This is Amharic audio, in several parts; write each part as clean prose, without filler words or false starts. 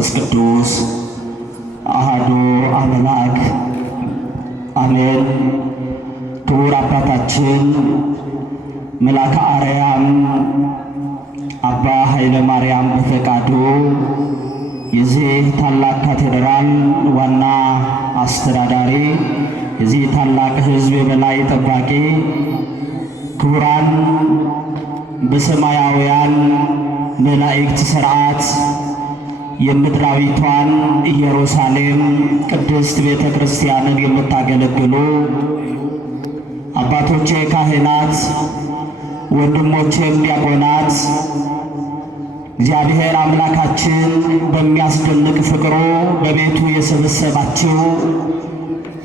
መንፈስ ቅዱስ አሐዱ አምላክ አሜን። ክቡር አባታችን መልአከ አርያም አባ ኃይለ ማርያም በፈቃዱ የዚህ ታላቅ ካቴድራል ዋና አስተዳዳሪ፣ የዚህ ታላቅ ሕዝብ የበላይ ጠባቂ፣ ክቡራን በሰማያውያን መላእክት ሥርዓት የምድራዊቷን ኢየሩሳሌም ቅድስት ቤተ ክርስቲያንን የምታገለግሉ አባቶቼ ካህናት፣ ወንድሞቼም ዲያቆናት፣ እግዚአብሔር አምላካችን በሚያስደንቅ ፍቅሩ በቤቱ የሰበሰባችሁ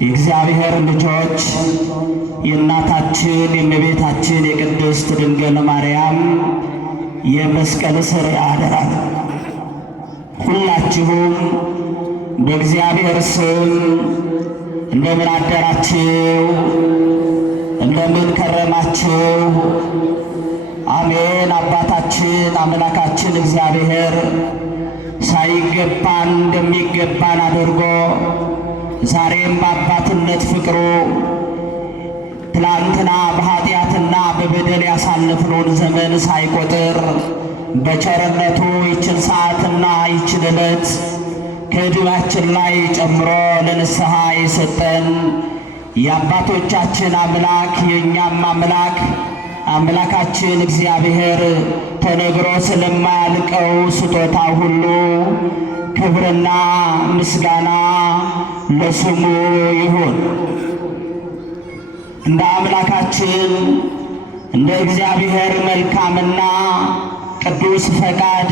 የእግዚአብሔር ልጆች፣ የእናታችን የእመቤታችን የቅድስት ድንግል ማርያም የመስቀል ሥር አደራ ሁላችሁም በእግዚአብሔር ስም እንደምን አደራችሁ? እንደምን ከረማችሁ? አሜን። አባታችን አምላካችን እግዚአብሔር ሳይገባን እንደሚገባን አድርጎ ዛሬም በአባትነት ፍቅሩ ትላንትና በኃጢአትና በበደል ያሳለፍነውን ዘመን ሳይቆጥር በቸርነቱ ይችን ሰዓትና ይችን ዕለት ከዕድሜያችን ላይ ጨምሮ ለንስሐ የሰጠን የአባቶቻችን አምላክ የእኛም አምላክ አምላካችን እግዚአብሔር ተነግሮ ስለማያልቀው ስጦታ ሁሉ ክብርና ምስጋና ለስሙ ይሁን። እንደ አምላካችን እንደ እግዚአብሔር መልካምና ቅዱስ ፈቃድ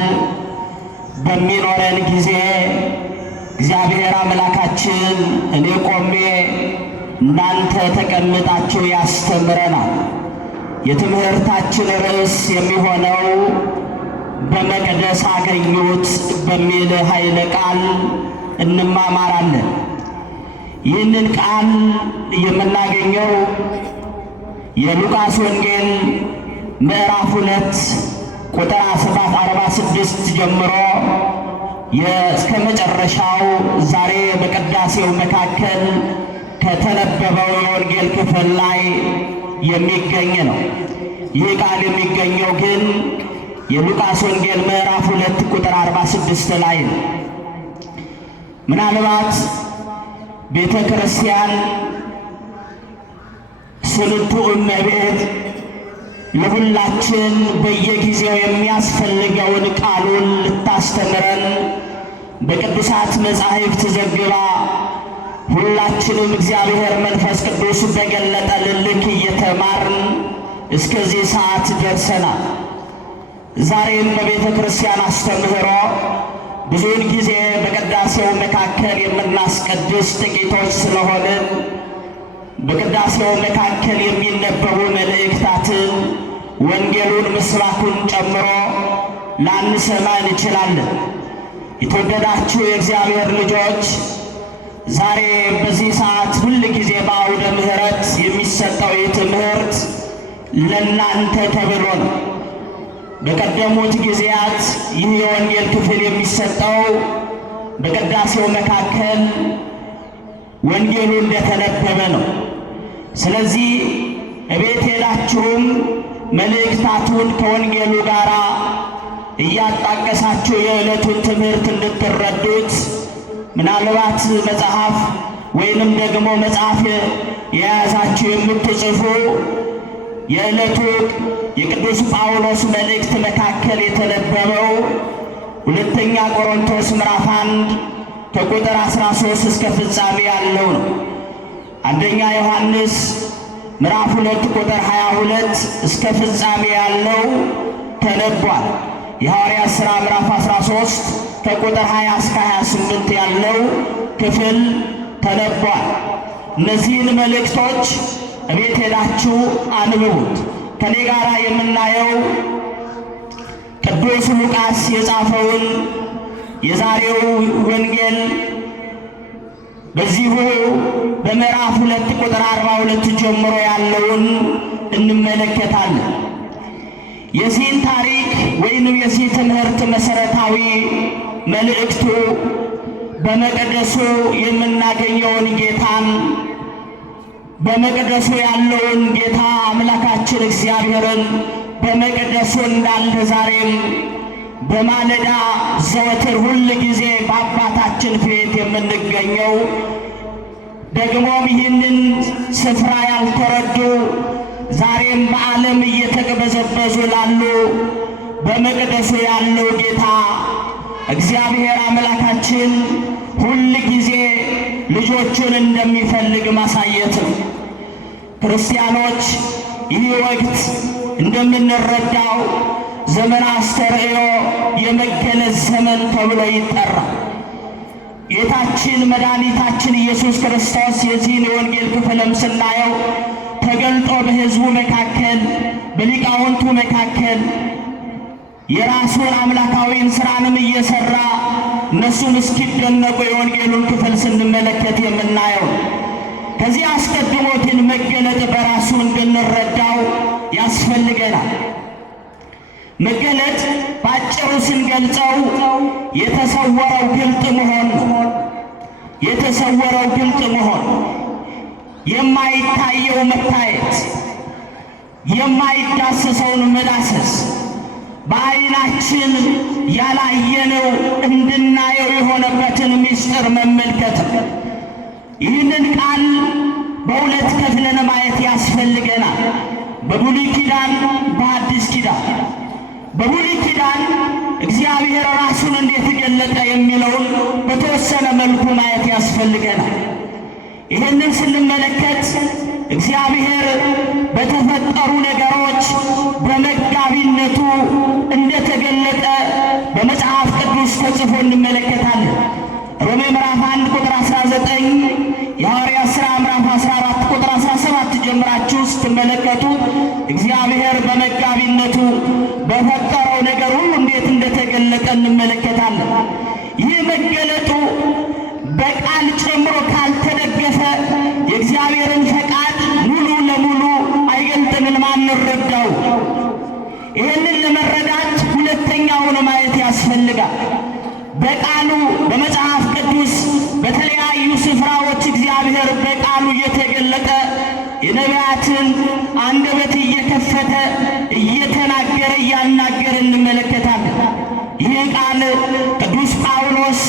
በሚኖረን ጊዜ እግዚአብሔር አምላካችን እኔ ቆሜ እናንተ ተቀምጣችሁ ያስተምረናል። የትምህርታችን ርዕስ የሚሆነው በመቅደስ አገኙት በሚል ኃይለ ቃል እንማማራለን። ይህንን ቃል የምናገኘው የሉቃስ ወንጌል ምዕራፍ 2 ቁጥር 46 ጀምሮ እስከ መጨረሻው ዛሬ በቅዳሴው መካከል ከተነበበው የወንጌል ክፍል ላይ የሚገኝ ነው። ይህ ቃል የሚገኘው ግን የሉቃስ ወንጌል ምዕራፍ 2 ቁጥር 46 ላይ ነው። ምናልባት ቤተ ክርስቲያን ስንቱ እመቤት ለሁላችን በየጊዜው የሚያስፈልገውን ቃሉን ልታስተምረን በቅዱሳት መጻሕፍት ዘግባ ሁላችንም እግዚአብሔር መንፈስ ቅዱስ በገለጠልን ልክ እየተማርን እስከዚህ ሰዓት ደርሰናል። ዛሬም በቤተ ክርስቲያን አስተምህሮ ብዙውን ጊዜ በቅዳሴው መካከል የምናስቀድስ ጥቂቶች ስለሆንን በቅዳሴው መካከል የሚነበቡ መልእክታትን ወንጌሉን ምስባኩን ጨምሮ ላንሰማ እንችላለን። የተወደዳችሁ የእግዚአብሔር ልጆች፣ ዛሬ በዚህ ሰዓት ሁል ጊዜ በአውደ ምሕረት የሚሰጠው የትምህርት ለእናንተ ተብሎ ነው። በቀደሙት ጊዜያት ይህ የወንጌል ክፍል የሚሰጠው በቅዳሴው መካከል ወንጌሉ እንደተነበበ ነው። ስለዚህ እቤት ሄዳችሁም መልእክታቱን ከወንጌሉ ጋር እያጣቀሳችሁ የዕለቱን ትምህርት እንድትረዱት ምናልባት መጽሐፍ ወይንም ደግሞ መጽሐፍ የያዛችሁ የምትጽፉ የዕለቱ የቅዱስ ጳውሎስ መልእክት መካከል የተነበበው ሁለተኛ ቆሮንቶስ ምዕራፍ 1 ከቁጥር 13 እስከ ፍጻሜ ያለው ነው። አንደኛ ዮሐንስ ምዕራፍ 2 ቁጥር 22 እስከ ፍጻሜ ያለው ተነቧል። የሐዋርያት ሥራ ምዕራፍ 13 ከቁጥር 20 እስከ 28 ያለው ክፍል ተነቧል። እነዚህን መልእክቶች እቤት ሄዳችሁ አንብቡት። ከኔ ጋር የምናየው ቅዱስ ሉቃስ የጻፈውን የዛሬው ወንጌል በዚሁ በምዕራፍ 2 ቁጥር 42 ጀምሮ ያለውን እንመለከታለን። የዚህን ታሪክ ወይንም የዚህ ትምህርት መሰረታዊ መልእክቱ በመቅደሱ የምናገኘውን ጌታን በመቅደሱ ያለውን ጌታ አምላካችን እግዚአብሔርን በመቅደሱ እንዳለ ዛሬም በማለዳ ዘወትር ሁል ጊዜ በአባታችን ፊት የምንገኘው ደግሞም ይህንን ስፍራ ያልተረዱ ዛሬም በዓለም እየተቅበዘበዙ ላሉ በመቅደሱ ያለው ጌታ እግዚአብሔር አምላካችን ሁል ጊዜ ልጆቹን እንደሚፈልግ ማሳየት ነው። ክርስቲያኖች ይህ ወቅት እንደምንረዳው ዘመነ አስተርእዮ የመገለጽ ዘመን ተብሎ ይጠራል። ጌታችን መድኃኒታችን ኢየሱስ ክርስቶስ የዚህን የወንጌል ክፍልም ስናየው ተገልጦ በሕዝቡ መካከል በሊቃውንቱ መካከል የራሱን አምላካዊን ሥራንም እየሠራ እነሱም እስኪደነቁ የወንጌሉን ክፍል ስንመለከት የምናየው። ከዚህ አስቀድሞ ግን መገለጥ በራሱ እንድንረዳው ያስፈልገናል። መገለጥ ባጭሩ ስንገልጸው የተሰወረው ግልጥ መሆን ነው። የተሰወረው ግልጥ መሆን፣ የማይታየው መታየት፣ የማይዳሰሰውን መዳሰስ፣ በዓይናችን ያላየነው እንድናየው የሆነበትን ምስጢር መመልከት። ይህንን ቃል በሁለት ከፍለን ማየት ያስፈልገናል። በብሉይ ኪዳን፣ በአዲስ ኪዳን። በብሉይ ኪዳን እግዚአብሔር ራሱን እንዴት ገለጠ የሚለውን በተወሰነ መልኩ ማየት ያስፈልገናል። ይህንን ስንመለከት እግዚአብሔር በተፈጠሩ ነገሮች በመጋቢነቱ እንደተገለጠ በመጽሐፍ ቅዱስ ተጽፎ እንመለከታለን። ሮሜ ምዕራፍ 1 ቁጥር 19፣ የሐዋርያት ሥራ ምዕራፍ 14 ቁጥር 17 ጀምራችሁ ስትመለከቱ እግዚአብሔር በመጋቢነቱ በፈጠረው ነገር ሁሉ እንዴት እንደተገለጠ እንመለከታለን። ይህ መገለጡ በቃል ጨምሮ ካልተደገፈ የእግዚአብሔርን ፈቃድ ሙሉ ለሙሉ አይገልጥንም፣ አንረዳው። ይህንን ለመረዳት ሁለተኛውን ማየት ያስፈልጋል። በቃሉ በመጽሐፍ ቅዱስ በተለያዩ ስፍራዎች እግዚአብሔር በቃሉ እየተገለጠ የነቢያትን አንደበት እየከፈተ እየተናገረ እያናገረ እንመለከታለን። ይህ ቃል ቅዱስ ጳውሎስ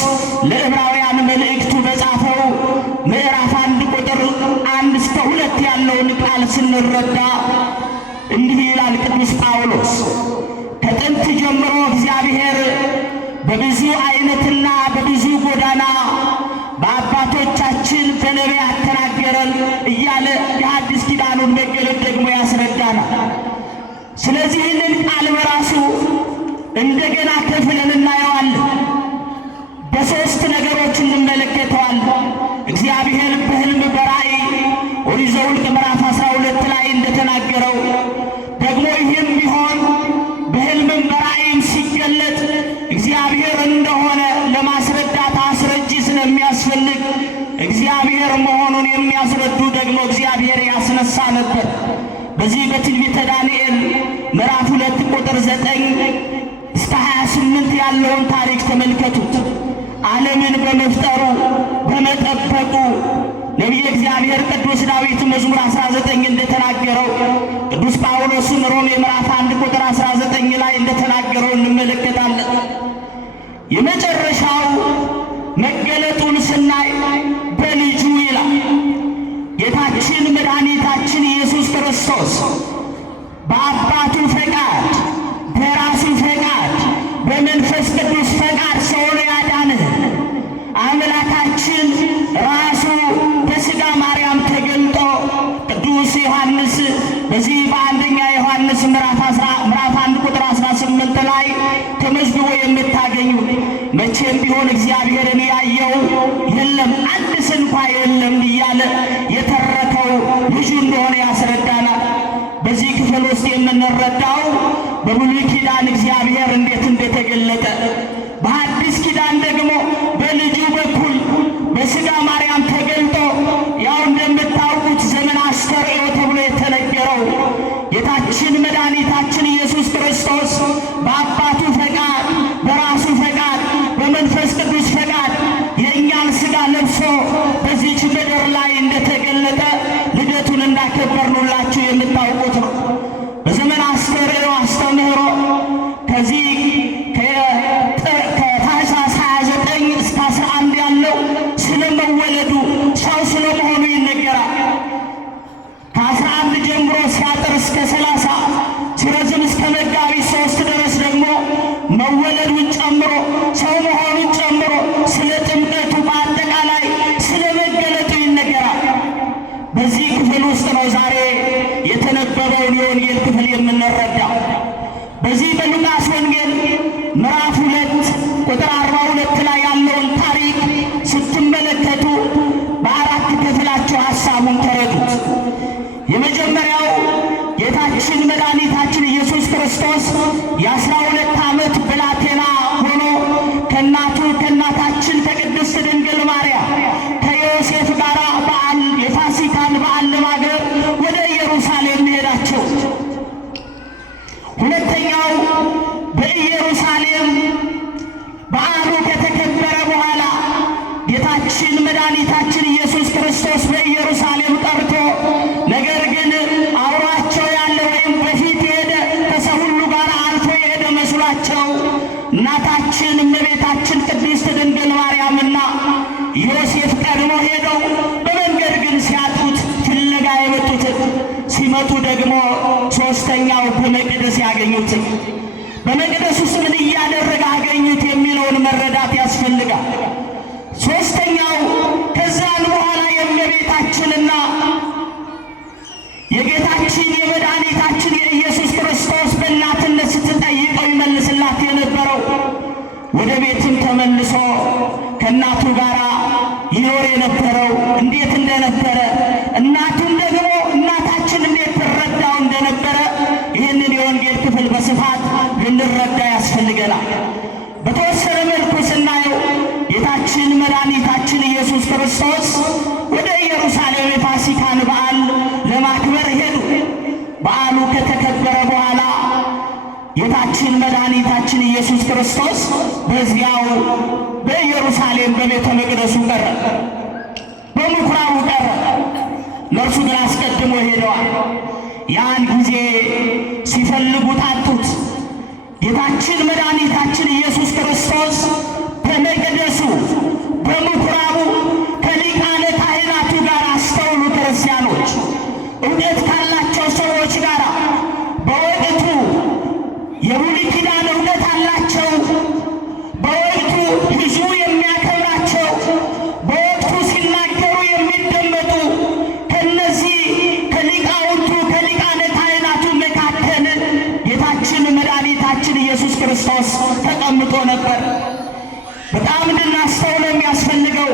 ለዕብራውያን መልእክቱ በጻፈው ምዕራፍ 1 ቁጥር 1 እስከ 2 ያለውን ቃል ስንረዳ እንዲህ ይላል ቅዱስ ጳውሎስ። ከጥንት ጀምሮ እግዚአብሔር በብዙ አይነትና በብዙ ጎዳና በአባቶቻችን በነቢያት ተናገረን እያለ የሐዲስ ኪዳኑን መገለጥ ደግሞ ያስረዳናል። ስለዚህ ይህንን ቃል በራሱ እንደገና ከፍለን እናየዋለን። በሦስት ነገሮች እንመለከተዋለን። እግዚአብሔር በሕልም በራእይ ኦሪት ዘኍልቍ ምዕራፍ 12 ላይ እንደተናገረው ደግሞ ይህም ቢሆን በሕልምም በራእይም ሲገለጥ እግዚአብሔር እንደሆነ ለማስረዳት አስረጂ ስለሚያስፈልግ እግዚአብሔር መሆኑን የሚያስረዱ ደግሞ እግዚአብሔር ያስነሳ ነበር። በዚህ በትንቢተ ዳንኤል ምዕራፍ 2 ቁጥር 9 እስከ 28 ያለውን ታሪክ ተመልከቱት። ዓለምን በመፍጠሩ በመጠበቁ ነቢየ እግዚአብሔር ቅዱስ ዳዊት መዝሙር 19 እንደተናገረው ቅዱስ ጳውሎስም ሮሜ ምዕራፍ 1 ቁጥር 19 ላይ እንደተናገረው እንመለከታለን። የመጨረሻው መገለጡን ስናይ በልጁ ይላል። ጌታችን መድኃኒታችን ኢየሱስ ክርስቶስ በአባቱ ፈቃድ፣ በራሱ ፈቃድ፣ በመንፈስ ቅዱስ ፈቃድ ሰውን ያዳንህ አምላካችን ራሱ በሥጋ ማርያም ተገልጦ ቅዱስ ዮሐንስ በዚህ በአንደኛ ዮሐንስ ምዕራፍ 1 ቁጥር 18 ላይ ተመዝግቦ የምታገኙ መቼም ቢሆን እግዚአብሔርን ያየው የለም አንድስ እንኳ የለም እያለ የተረከው ልጁ እንደሆነ ያስረዳናል። በዚህ ክፍል ውስጥ የምንረዳው በብሉይ ኪዳን እግዚአብሔር እንዴት እንደተገለጠ፣ በሐዲስ ኪዳን ደግሞ በልጁ በኩል በሥጋ ማርያም ተገልጦ ያው እንደምታውቁት ዘመነ አስተርእዮ ተብሎ የተነገረው ጌታችን መድኃኒታችን ኢየሱስ ክርስቶስ በአባቱ ፈቃድ፣ በራሱ ፈቃድ፣ በመንፈስ እንዳከበርንላችሁ የምታውቁት ነው። በዘመን አስተምህሮ ከዚህ ከታኅሳስ 29 እስከ 11 ያለው ስለመወለዱ ሰው ስለመሆኑ ይነገራል። ከ11 ጀምሮ ሲያጥር እስከ 30 ሲረዝም እስከ መጋቢት 3 ድረስ ደግሞ መወለዱን ጨምሮ ሰው መሆኑን ጨምሮ ስለ ጥምቀቱ በአጠቃላይ ስለ መገለጡ ይነገራል። በዚህ ክፍል ውስጥ ነው ዛሬ የተነበበውን የወንጌል ክፍል የምንረዳው። በዚህ በሉቃስ ወንጌል ምዕራፍ 2 ቁጥር 42 ላይ ያለውን ታሪክ ስትመለከቱ በአራት ክፍላችሁ ሐሳቡን ተረዱት። የመጀመሪያው ጌታችን መድኃኒታችን ኢየሱስ ክርስቶስ የ12 ዓመት ብላቴና ሆኖ ከእናታችን ከቅድስት ድንግል ማርያም ከዮሴፍ ጋር የፋሲካን በዓል ለማክበር ወደ ኢየሩሳሌም መሄዳቸው። ሁለተኛው በኢየሩሳሌም በዓሉ ከተከበረ በኋላ ጌታችን መድኃኒታችን ኢየሱስ ክርስቶስ በኢየሩሳሌም ቀርቶ ነገር ግን አብሯቸው ያለ ወይም በፊት የሄደ ከሰው ሁሉ ጋር አልፎ የሄደ መስሏቸው እናታችን እመቤታችን ቅድስት ድንግል ማርያምና ዮሴፍ ቀድሞ ሄደው በመንገድ ግን ሲያጡት ፍለጋ የመጡትን ሲመጡ ደግሞ ሦስተኛው በመቅደስ ያገኙትን በመቅደስ ውስጥ ምን እያደረገ አገኙት የሚለውን መረዳት ያስፈልጋል። ሦስተኛው ከዛን በኋላ የእመቤታችንና የጌታችን የመድኃኒታችን የኢየሱስ ክርስቶስ በእናትነት ስትጠይቀው ይመልስላት የነበረው ወደ ቤትም ተመልሶ ከእናቱ ጋር ይኖር የነበረው እንዴት እንደነበረ እናቱም ደግሞ እናታችን እንዴት ትረዳው እንደነበረ ይህንን የወንጌል ክፍል በስፋት ልንረዳ ያስፈልገናል። በተወሰነ መልኩ ስናየው ጌታችን መድኃኒታችን ኢየሱስ ክርስቶስ ወደ ኢየሩሳሌም የፋሲካን በዓል ለማክበር ሄዱ። በዓሉ ከተከበረ በኋላ ጌታችን መድኃኒታችን ኢየሱስ ክርስቶስ በዚያው በኢየሩሳሌም በቤተ መቅደሱ ቀረ፣ በምኵራቡ ቀረ። እነርሱ ግን አስቀድሞ ሄደዋል። ያን ጊዜ ሲፈልጉት አጡት። ጌታችን መድኃኒታችን ኢየሱስ ክርስቶስ በመቅደሱ በምኵራቡ ከሊቃነ ካህናቱ ጋር አስተውሉ ክርስቲያኖች፣ እውቀት ካላቸው ሰዎች ጋር በወቅቱ የብሉይ ኪዳን እውቀት አላቸው። በወቅቱ ሕዝቡ የሚያከብራቸው በወቅቱ ሲናገሩ የሚደመጡ ከነዚህ ከሊቃውንቱ ከሊቃነ ካህናቱ መካከል ጌታችን መድኃኒታችን ኢየሱስ ክርስቶስ ተቀምጦ ነበር። በጣም እንድናስተውለው የሚያስፈልገው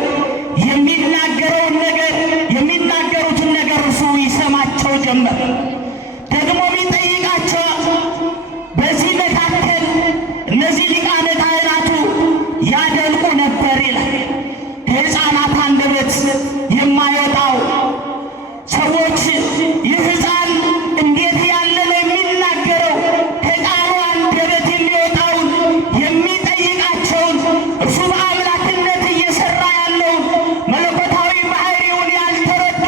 የሚናገሩትን ነገር እርሱ ይሰማቸው ጀመር። ደግሞ የሚጠይቃቸው በዚህ መካከል እነዚህ ሊቃነ ካህናቱ ያደንቁ ነበር ይላል። ከሕፃናት አንደበት የማይወጣው ሰዎች ይህ ሕፃን እንዴት ያለ ነው የሚናገረው፣ ከቃሉ አንደበት የሚወጣውን የሚጠይቃቸውን እርሱ በአምላክነት እየሰራ ያለውን መለኮታዊ ባህሪውን ያልተረዱ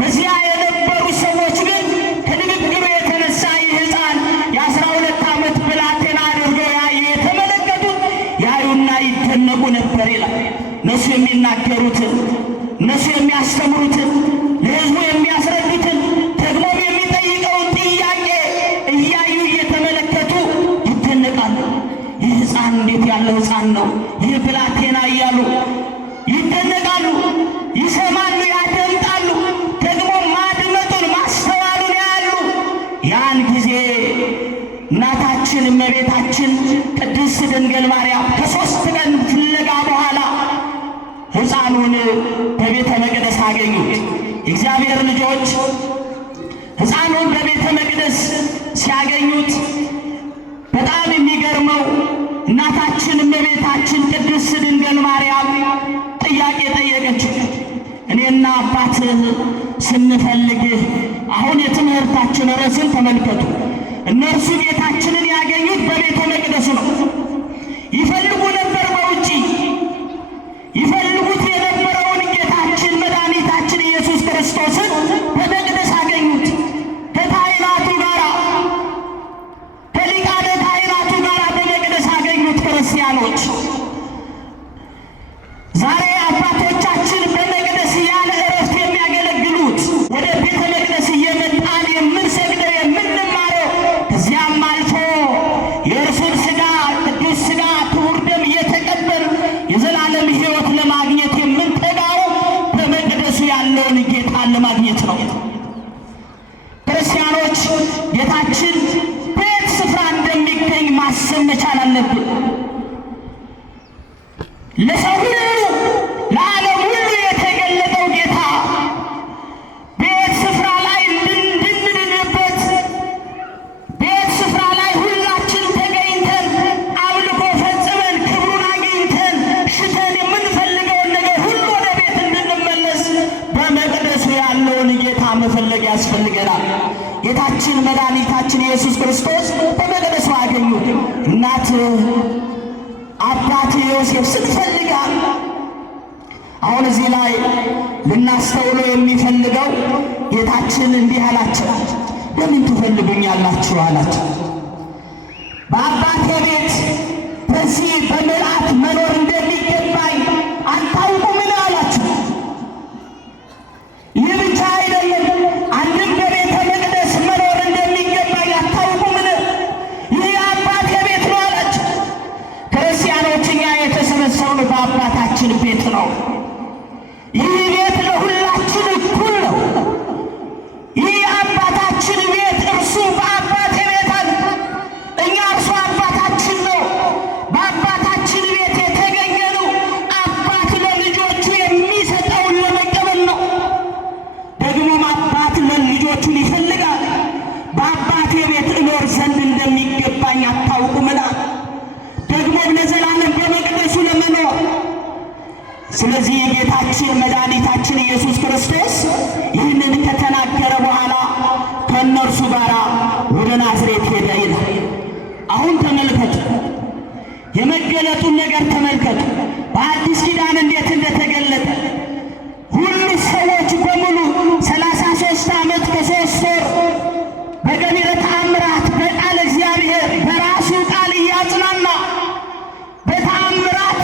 በዚያ የነበሩ ሰዎች ግን ከንግግሩ የተነሳ ይህ ሕፃን የ12 ዓመት ብላቴና አድርገው የተመለከቱት ያዩና ይደነቁ ነበር ይላል። እነሱ የሚናገሩትን እነሱ የሚያስተምሩትን ለሕዝቡ የሚያስረዱትን ደግሞም የሚጠይቀውን ጥያቄ እያዩ እየተመለከቱ ይደነቃሉ። ይህ ሕፃን እንዴት ያለው ሕፃን ነው ይህ ብላቴና እያሉ ይደነቃሉ፣ ይሰማሉ፣ ያደምጣሉ፣ ደግሞ ማድመጡን ማስተዋሉን ያያሉ። ያን ጊዜ እናታችን እመቤታችን ቅድስት ድንግል ማርያም ከ3 ቀን ፍለጋ በኋላ ሕፃኑን በቤተ መቅደስ አገኙት። የእግዚአብሔር ልጆች ሕፃኑን በቤተ መቅደስ ሲያገኙት በጣም የሚገርመው እናታችን እመቤታችን ቅድስት ድንግል ማርያም ጥያቄ ጠየቀችው። እኔና አባትህ ስንፈልግህ፣ አሁን የትምህርታችን ርዕስን ተመልከቱ። እነርሱ ጌታችንን ያገኙት በቤተ መቅደሱ ነው። ይፈልጉ ነበር በውጪ ይፈልጉት የነበረውን ጌታችን መድኃኒታችን ኢየሱስ ክርስቶስን በመቅደስ አገኙት። ለሰው ሁሉ ለዓለም ሁሉ የተገለጠው ጌታ ቤት ስፍራ ላይ እንድንድንበት ቤት ስፍራ ላይ ሁላችን ተገኝተን አምልኮ ፈጽመን ክብሩን አግኝተን ሽተን የምንፈልገውን ነገር ሁሉ ወደ ቤት እንድንመለስ በመቅደሱ ያለውን ጌታ መፈለግ ያስፈልገናል። ጌታችን መድኃኒታችን ኢየሱስ ክርስቶስ በመቅደሱ አገኙት። እናት አባት ዮሴፍ ስትፈልጋል። አሁን እዚህ ላይ ልናስተውለው የሚፈልገው ጌታችን እንዲህ አላቸው፣ ለምን ትፈልጉኛላችሁ አላቸው። በአባቴ ቤት በዚህ በምልአት መኖር እንደሚገባኝ አታውቁምን አላቸው። ይህ ብቻ አይደለም፣ አንድም በቤተ መቅደስ መኖር እንደሚገባኝ አታውቁምን? ይህ የአባቴ ቤት ነው አላቸው። ክርስቲያኖች እኛ የተሰበሰብነው በአባታችን ቤት ነው። ይህ ቤት ለሁላችን እኩል ነው። ይህ የአባታችን ቤት እርሱ በአባቴ ቤት አለ፣ እኛ እርሱ አባታችን ነው። በአባታችን ቤት የተገኘነው አባት ለልጆቹ የሚሰጠውን ለመቀበል ነው። ደግሞም አባት ለልጆቹን ይፈልጋል። በአባቴ ቤት እኖር ዘንድ እንደሚገባኝ አታውቁምን? ደግሞም ለዘላለም በመቅደሱ ለመኖር። ስለዚህ የጌታችን መድኃኒታችን ኢየሱስ ክርስቶስ ይህንን ከተናገረ በኋላ ከእነርሱ ጋር ወደ ናዝሬት ሄደ ይላል። አሁን ተመልከቱ፣ የመገለጡን ነገር ተመልከቱ። በአዲስ ኪዳን እንዴት እንደተገለጠ ሁሉ ሰዎች በሙሉ 33 ዓመት ከ3 ወር በገቢረ ተአምራት በቃለ እግዚአብሔር በራሱ ቃል እያጽናና በተአምራት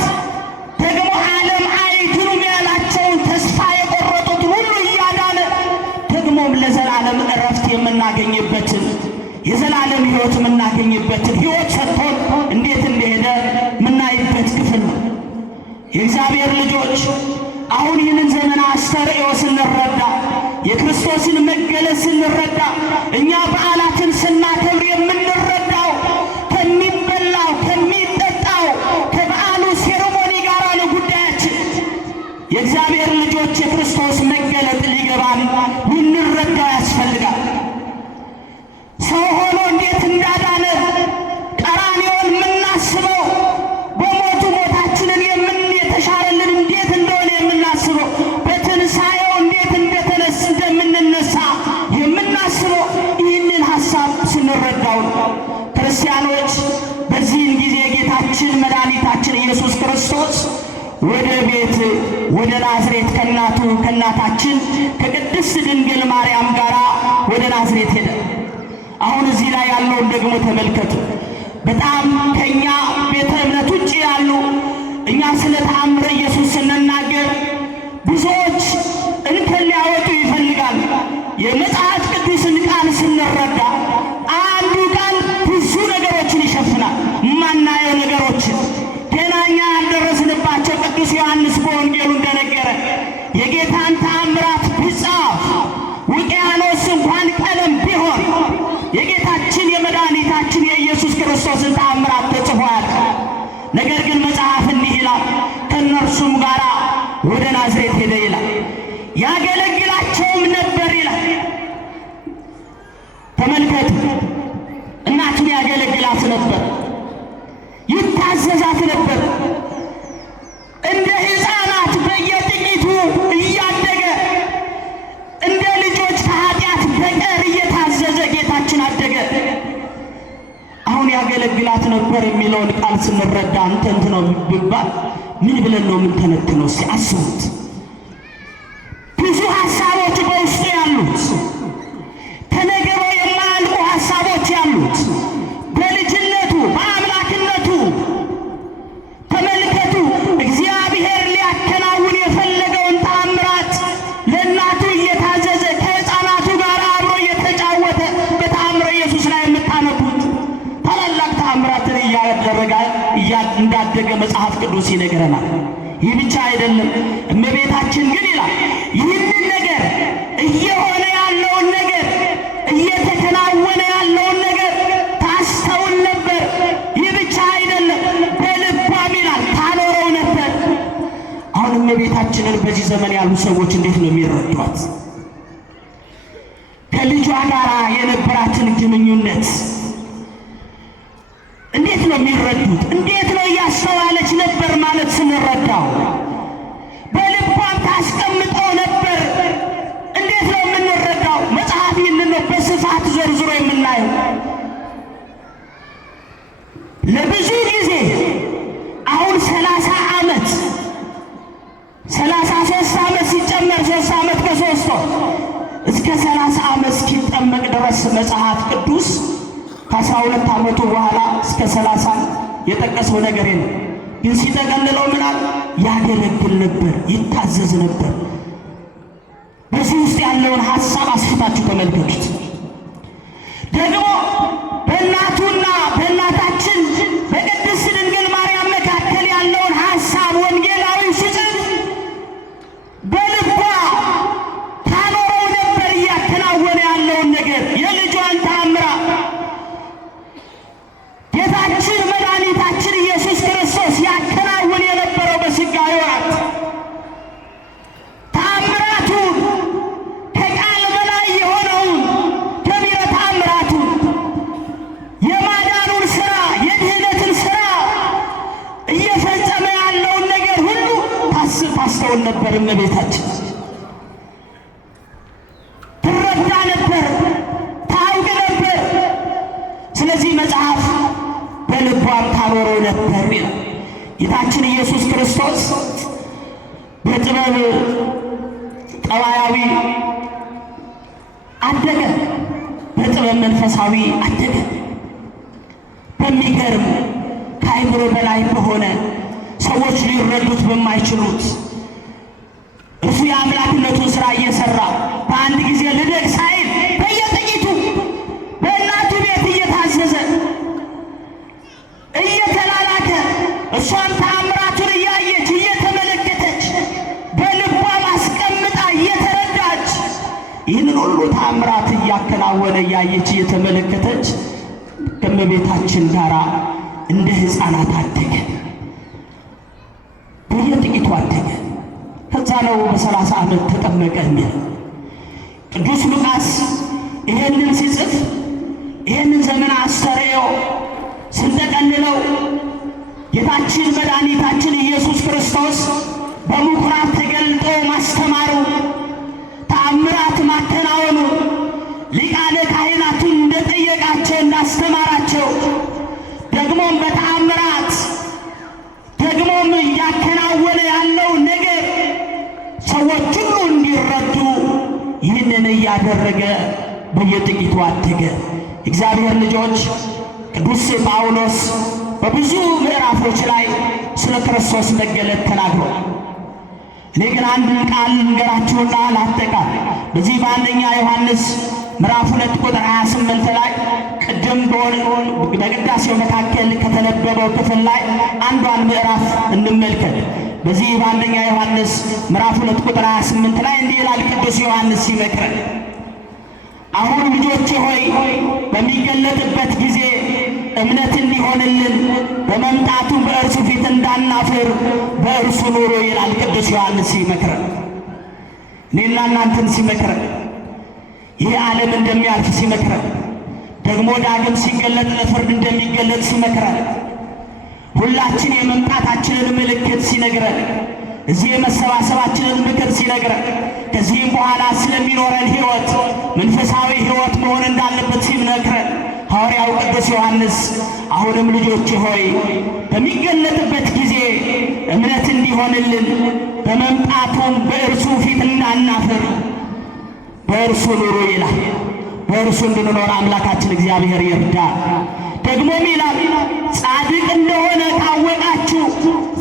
ደግሞ ዓለም አይድኑም ያላቸውን ተስፋ የቆረጡትን ሁሉ እያዳነ ደግሞም ለዘላለም ዕረፍት የምናገኝበትን የዘላለም ሕይወት የምናገኝበትን ሕይወት ሰጥቶን እንዴት እንደሄደ የምናይበት ክፍል ነው። የእግዚአብሔር ልጆች አሁን ይህንን ዘመን አስተርእዮ ስንረዳ የክርስቶስን መገለጽ ስንረዳ እኛ በዓላትን ስናከብር የምንረዳው ከሚበላው ከሚጠጣው ከበዓሉ ሴሬሞኒ ጋር ነው ጉዳያችን። የእግዚአብሔር ልጆች የክርስቶስ መገለጥ ሊገባን ልንረዳው ያስፈልጋል። ሰው ሆኖ እንዴት እንዳዳነ ቀራንዮን የምናስበው በሞቱ ሞታችንን የተሻረልን እንዴት እንደሆነ የምናስበው በትንሣኤው እንዴት እንደምንነሳ የምናስበው ይህንን ሐሳብ ስንረዳው ነው። ክርስቲያኖች በዚህን ጊዜ ጌታችን መድኃኒታችን ኢየሱስ ክርስቶስ ወደ ቤት ወደ ናዝሬት ከእናታችን ከቅድስት ድንግል ማርያም ጋር ወደ ናዝሬት ሄደ። አሁን እዚህ ላይ ያለውን ደግሞ ተመልከቱ። በጣም ከእኛ ቤተ እምነት ውጭ ያሉ እኛ ስለ ተአምረ ኢየሱስ ስንናገር ብዙዎች እንከን ሊያወጡ ይፈልጋል። የመጽሐፍ ቅዱስን ቃል ስንረዳ አንዱ ቃል ብዙ ነገሮችን ይሸፍናል። ማናየው ነገሮችን ገና እኛ ያልደረስንባቸው ቅዱስ ዮሐንስ በወንጌሉ እንደነገረ የጌታን ተአምራት ቢጻፍ ውቅያኖስ እንኳን ቀለም ቢሆን የጌታችን የመድኃኒታችን የኢየሱስ ክርስቶስን ተአምራት ተጽፏል። ነገር ግን መጽሐፍ እንዲህ ይላል፣ ከእነርሱም ጋር ወደ ናዝሬት ሄደ ይላል። ያገለግላቸውም ነበር ይላል። ተመልከቱ፣ እናቱን ያገለግላት ነበር፣ ይታዘዛት ነበር። እንደ ሕፃናት በየጥቂቱ እያደገ እንደ ልጆች ከኃጢአት በቀር እየታዘዘ ጌታችን አደገ። አሁን ያገለግላት ነበር የሚለውን ቃል ስንረዳ አንተንት ነው ቢባል ምን ብለን ነው የምንተነትነው? እስኪ አስቡት። ብዙ ሐሳቦች በውስጡ ያሉት ተነግረው የማያልቁ ሐሳቦች ያሉት በልጅነቱ በአምላክነቱ ተመልከቱ። እግዚአብሔር ሊያከናውን የፈለገውን ተአምራት ለእናቱ እየታዘዘ ከሕፃናቱ ጋር አብሮ እየተጫወተ በተአምረ ኢየሱስ ላይ የምታነቡት ታላላቅ ተአምራትን እያደረገ እንዳደገ መጽሐፍ ቅዱስ ይነግረናል። ይህ ብቻ አይደለም። እመቤታችን ግን ይላል ይህንን ነገር እየሆነ ያለውን ነገር እየተከናወነ ያለውን ነገር ታስተውል ነበር። ይህ ብቻ አይደለም፣ በልቧም ይላል ታኖረው ነበር። እመቤታችንን በዚህ ዘመን ያሉ ሰዎች እንዴት ነው የሚረዷት? ከልጇ ጋር የነበራትን ግንኙነት እንዴት ነው የሚረዱት? እንዴት ነው እያስተዋለች ነበር ማለት ስንረዳው? በልቧም ታስቀምጠው ነበር። እንዴት ነው የምንረዳው? መጽሐፍ ይህንን ነው በስፋት ዘርዝሮ የምናየው። ለብዙ ጊዜ አሁን 30 ዓመት 33 ዓመት ሲጨመር 3 ዓመት ከ3 ወር እስከ 30 ዓመት እስኪጠመቅ ድረስ መጽሐፍ ቅዱስ ከ12 ዓመቱ በኋላ እስከ 30 የጠቀሰው ነገር የለም። ግን ሲጠቀልለው ምናል ያገለግል ነበር፣ ይታዘዝ ነበር። በዚህ ውስጥ ያለውን ሐሳብ አስፍታችሁ ተመልከቱት። ደግሞ በእናቱና በእናታችን በቅድስት ድንግል ማርያም መካከል ያለውን ሐሳብ ወንጌላዊ ሲጽፍ በልቧ ታኖረው ነበር። እያከናወነ ያለውን ነገር የልጇን ተአምራት ጌታችን መድኃኒታችን ኢየሱስ ክርስቶስ ያከናውን የነበረው በሥጋዌ ወራት ተአምራቱን ከቃል በላይ የሆነውን ገቢረ ተአምራቱን የማዳኑን ሥራ የድኅነትን ሥራ እየፈጸመ ያለውን ነገር ሁሉ ታስተውል ነበር። እመቤታችን ትረዳ ነበር፣ ታውቅ ነበር። ስለዚህ መጽሐፍ በልቧም ታኖረው ነበር ይላል። ጌታችን ኢየሱስ ክርስቶስ በጥበብ ጠባያዊ አደገ፣ በጥበብ መንፈሳዊ አደገ። በሚገርም ከአይምሮ በላይ በሆነ ሰዎች ሊረዱት በማይችሉት እርሱ የአምላክነቱን ሥራ እየሠራ በአንድ ጊዜ ልደግ ሳይል በየጥቂቱ በእናቱ ቤት እየታዘዘ እየተላላከ እሷም ተአምራቱን እያየች እየተመለከተች በልቧ ማስቀምጣ እየተረዳች ይህንን ሁሉ ተአምራት እያከናወነ እያየች እየተመለከተች ከእመቤታችን ጋር እንደ ሕፃናት አደገ። በየጥቂቱ አደገ። ከዛ ነው በ30 ዓመት ተጠመቀ የሚል ቅዱስ ሉቃስ ይሄንን ሲጽፍ ይሄንን ዘመን አስተርእዮ ስንጠቀልለው ጌታችን መድኃኒታችን ኢየሱስ ክርስቶስ በምኵራብ ተገልጦ ማስተማሩ፣ ተአምራት ማከናወኑ፣ ሊቃነ ካህናቱን እንደጠየቃቸው እንዳስተማራቸው፣ ደግሞም በተአምራት ደግሞም እያከናወነ ያለው ነገር ሰዎች ሁሉ እንዲረዱ ይህንን እያደረገ በየጥቂቱ አደገ። እግዚአብሔር ልጆች ቅዱስ ጳውሎስ በብዙ ምዕራፎች ላይ ስለ ክርስቶስ መገለጥ ተናግሯል። እኔ ግን አንድ ቃል ልንገራችሁና ላጠቃል። በዚህ በአንደኛ ዮሐንስ ምዕራፍ 2 ቁጥር 28 ላይ ቅድም በቅዳሴው መካከል ከተነበበው ክፍል ላይ አንዷን ምዕራፍ እንመልከት። በዚህ በአንደኛ ዮሐንስ ምዕራፍ 2 ቁጥር 28 ላይ እንዲህ ይላል ቅዱስ ዮሐንስ ሲመክረን፣ አሁን ልጆቼ ሆይ በሚገለጥበት ጊዜ እምነት እንዲሆንልን በመምጣቱ በእርሱ ፊት እንዳናፍር በእርሱ ኑሮ ይላል ቅዱስ ዮሐንስ ሲመክረን። እኔና እናንተን ሲመክረን፣ ይህ ዓለም እንደሚያልፍ ሲመክረን፣ ደግሞ ዳግም ሲገለጥ ለፍርድ እንደሚገለጥ ሲመክረን፣ ሁላችን የመምጣታችንን ምልክት ሲነግረን፣ እዚህ የመሰባሰባችንን ምክር ሲነግረን፣ ከዚህም በኋላ ስለሚኖረን ሕይወት መንፈሳዊ ሕይወት መሆን እንዳለበት ሲነግረን ሐዋርያው ቅዱስ ዮሐንስ አሁንም ልጆቼ ሆይ በሚገለጥበት ጊዜ እምነት እንዲሆንልን በመምጣቱም በእርሱ ፊት እንዳናፍር በእርሱ ኑሩ ይላል። በእርሱ እንድንኖር አምላካችን እግዚአብሔር ይርዳ። ደግሞም ይላል ጻድቅ እንደሆነ ካወቃችሁ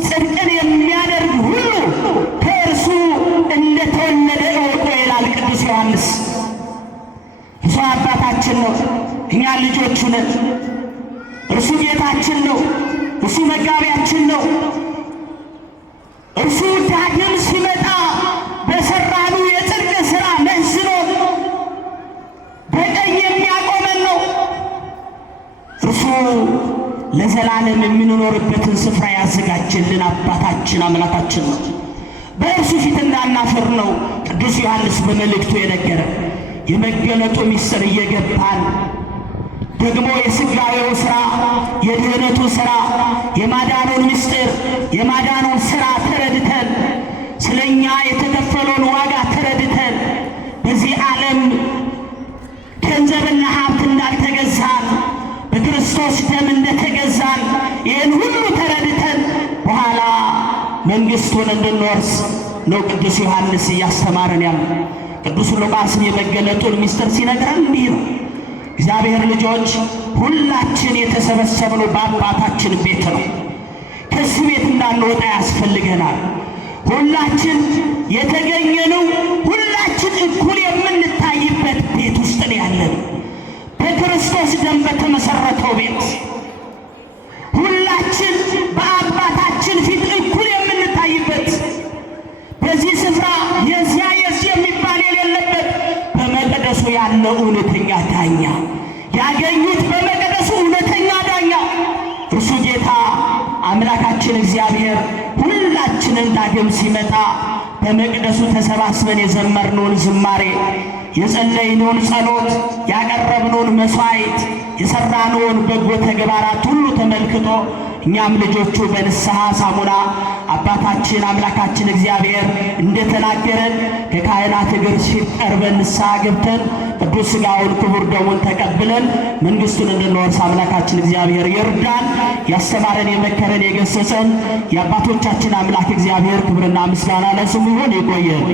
ጽድቅን የሚያደርግ ሁሉ ከእርሱ እንደተወለደ እወቁ ይላል ቅዱስ ዮሐንስ። እርሱ አባታችን ነው፣ እኛ ልጆቹ ነን። እርሱ ጌታችን ነው፣ እርሱ መጋቢያችን ነው። እርሱ ዳግም ሲመጣ በሰራኑ የጽድቅ ሥራ መዝኖ በቀኝ የሚያቆመን ነው። እርሱ ለዘላለም የምንኖርበትን ስፍራ ያዘጋጀልን አባታችን አምላካችን ነው። በእርሱ ፊት እንዳናፍር ነው ቅዱስ ዮሐንስ በመልእክቱ የነገረ። የመገለጡ ምስጢር እየገባን ደግሞ የሥጋዌው ሥራ፣ የድኅነቱ ሥራ፣ የማዳኑን ምስጢር፣ የማዳኑን ሥራ ተረድተን ስለኛ የተከፈለውን ዋጋ ተረድተን በዚህ ዓለም ገንዘብና ሀብት እንዳልተገዛን በክርስቶስ ደም እንደተገዛን ይህን ሁሉ ተረድተን በኋላ መንግሥቱን እንድንወርስ ነው ቅዱስ ዮሐንስ እያስተማረን ያለ። ቅዱስ ሉቃስም የመገለጡን ምስጢር ሲነግረን እንዲህ ነው። እግዚአብሔር ልጆች ሁላችን የተሰበሰብነው በአባታችን ቤት ነው። ከዚህ ቤት እንዳንወጣ ያስፈልገናል። ሁላችን የተገኘነው ሁላችን እኩል የምንታይበት ቤት ውስጥ ነው ያለነው፣ በክርስቶስ ደም በተመሰረተው ቤት። ሁላችን በአባታችን ፊት እኩል የምንታይበት፣ በዚህ ስፍራ የዚያ የሚባል የሌለበት፣ በመቅደሱ ያለው እውነተኛ ዳኛ፣ ያገኙት በመቅደሱ እውነተኛ ዳኛ እርሱ ጌታ አምላካችን እግዚአብሔር ሁላችንን ዳግም ሲመጣ በመቅደሱ ተሰባስበን የዘመርነውን ዝማሬ፣ የጸለይነውን ጸሎት፣ ያቀረብነውን መሥዋዕት፣ የሠራነውን በጎ ተግባራት ሁሉ ተመልክቶ እኛም ልጆቹ በንስሐ ሳሙና አባታችን አምላካችን እግዚአብሔር እንደተናገረን ከካህናት እግር ፊት ቀርበን ንስሐ ገብተን ቅዱስ ሥጋውን ክቡር ደሙን ተቀብለን መንግሥቱን እንድንወርስ አምላካችን እግዚአብሔር ይርዳን። ያስተማረን የመከረን የገሰጸን የአባቶቻችን አምላክ እግዚአብሔር ክብርና ምስጋና ለስሙ ይሁን። ይቆየን።